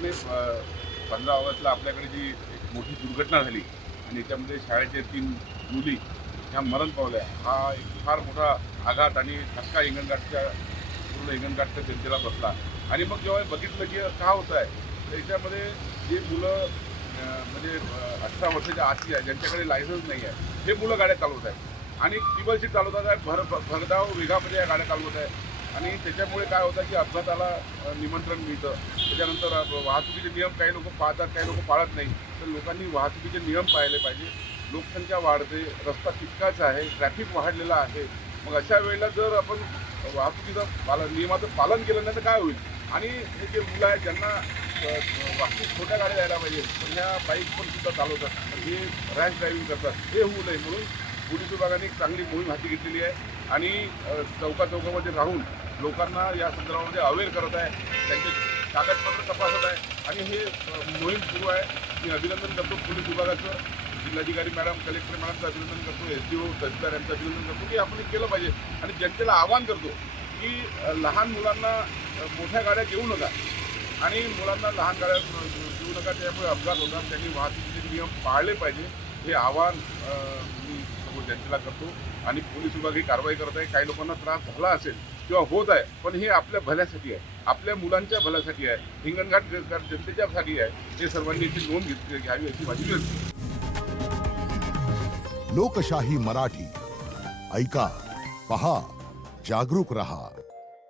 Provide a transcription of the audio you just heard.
काही नाही, 15 ऑगस्टला आपल्याकडे जी एक मोठी दुर्घटना झाली आणि त्यामध्ये शाळेच्या 3 मुली ह्या मरण पावल्या. हा एक फार मोठा आघात आणि धक्का पूर्ण हिंगणघाटच्या जनतेला बसला. आणि मग जेव्हा बघितलं की का होत आहे, तर याच्यामध्ये जे मुलं म्हणजे 18 वर्षाच्या आतली आहे, ज्यांच्याकडे लायसन्स नाही आहे, हे मुलं गाड्या चालवत आहेत आणि टिबल सीट चालवतात आहे, भरधाव वेगामध्ये या गाड्या चालवत आहेत. आणि त्याच्यामुळे काय होतं की अपघाताला निमंत्रण मिळतं. त्याच्यानंतर वाहतुकीचे नियम काही लोक पाळतात, काही लोक पाळत नाही. तर लोकांनी वाहतुकीचे नियम पाळले पाहिजे. लोकसंख्या वाढते, रस्ता तितकाच आहे, ट्रॅफिक वाढलेला आहे. मग अशा वेळेला जर आपण वाहतुकीचं नियमाचं पालन केलं नाही तर काय होईल? आणि हे जे मुलं आहेत ज्यांना वाहतूक छोट्या गाड्या द्यायला पाहिजे, पण ह्या बाईक पण सुद्धा चालवतात, हे रॅश ड्रायव्हिंग करतात, हे होऊ नये म्हणून पोलीस विभागाने एक चांगली मोहीम हाती घेतलेली आहे. आणि चौकामध्ये राहून लोकांना या संदर्भामध्ये अवेअर करत आहे, त्यांचे कागदपत्र तपासत आहे आणि हे मोहीम सुरू आहे. मी अभिनंदन करतो पोलीस विभागाचं, जिल्हाधिकारी मॅडम, कलेक्टर मॅडमचं अभिनंदन करतो, SDO तहसीलदार यांचं अभिनंदन करतो की आपण हे केलं पाहिजे. आणि जनतेला आवाहन करतो की लहान मुलांना मोठ्या गाड्या देऊ नका आणि मुलांना लहान गाड्या देऊ नका, त्यामुळे अपघात होतात. त्यांनी वाहतुकीचे नियम पाळले पाहिजे, हे आवाहन मी सर्व जनतेला करतो. आणि पोलीस विभाग ही कारवाई करत आहे. काही लोकांना त्रास झाला असेल किंवा होत आहे, पण हे आपल्या भल्यासाठी आहे, आपल्या मुलांच्या भल्यासाठी आहे, हिंगणघाट जनतेच्यासाठी आहे. हे सर्वांनी याची नोंद घ्यावी अशी माझी विनंती आहे. लोकशाही मराठी ऐका, पहा, जागरूक रहा.